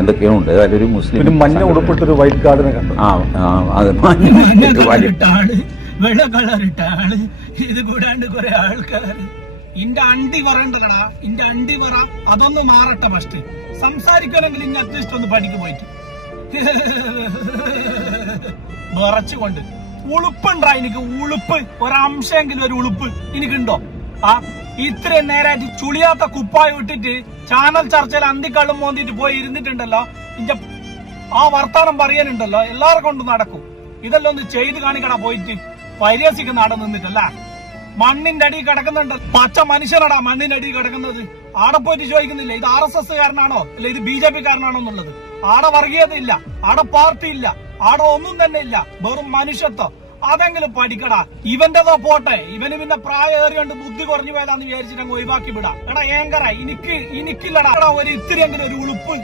എന്തൊക്കെയോ ഉണ്ട്. അതിലൊരു മുസ്ലിം മഞ്ഞ ഉടുപ്പിട്ടൊരു വൈറ്റ് ഗാർഡിനെ കണ്ടു. അത് വെള്ള കളറിട്ട ആള് ഇത് കൂടാണ്ട് കുറെ ആൾക്കാർ ഇന്റെ അണ്ടി പറയണ്ടല്ലടാ, ഇന്റെ അണ്ടി പറ അതൊന്ന് മാറട്ടെ. ഫസ്റ്റ് സംസാരിക്കണമെങ്കിൽ ഇനി അറ്റ്ലീസ്റ്റ് ഒന്ന് പണിക്ക് പോയിട്ട് വിറച്ചുകൊണ്ട് ഉളുപ്പുണ്ടാ എനിക്ക്, ഉളുപ്പ് ഒരംശമെങ്കിലും ഒരു ഉളുപ്പ് എനിക്കുണ്ടോ? ഇത്രയും നേരമായിട്ട് ചുളിയാത്ത കുപ്പായി വിട്ടിട്ട് ചാനൽ ചർച്ചയിൽ അന്തിക്കള്ളും മോന്തിട്ട് പോയി ഇരുന്നിട്ടുണ്ടല്ലോ. ഇന്റെ ആ വർത്താനം പറയാനുണ്ടല്ലോ എല്ലാവരും കൊണ്ട് നടക്കും. ഇതെല്ലാം ഒന്ന് ചെയ്ത് കാണിക്കടാ പോയിട്ട്. പരിഹസിക്കുന്ന ആടെ നിന്നിട്ടല്ല, മണ്ണിന്റെ അടി കിടക്കുന്നുണ്ട്. പച്ച മനുഷ്യനാടാ മണ്ണിന്റെ അടി കിടക്കുന്നത്. ആടെ പോയിട്ട് ചോദിക്കുന്നില്ല ഇത് RSS കാരനാണോ അല്ല ഇത് BJP കാരനാണോ എന്നുള്ളത്. ആടെ വർഗീയത ഇല്ല, ആടെ പാർട്ടി ഇല്ല, ആടെ ഒന്നും തന്നെ ഇല്ല, വെറും മനുഷ്യത്വം. അതെങ്കിലും പഠിക്കടാ. ഇവന്റെതോ പോട്ടെ, ഇവന് പിന്നെ പ്രായമേറിയോണ്ട് ബുദ്ധി കുറഞ്ഞു പോയതാന്ന് വിചാരിച്ചിട്ട് അങ്ങ് ഒഴിവാക്കി വിടാം. എടാ ഏങ്കറ എനിക്കില്ലടാ ഒരു ഇത്തിരിയെങ്കിലും ഒരു ഉളുപ്പ്.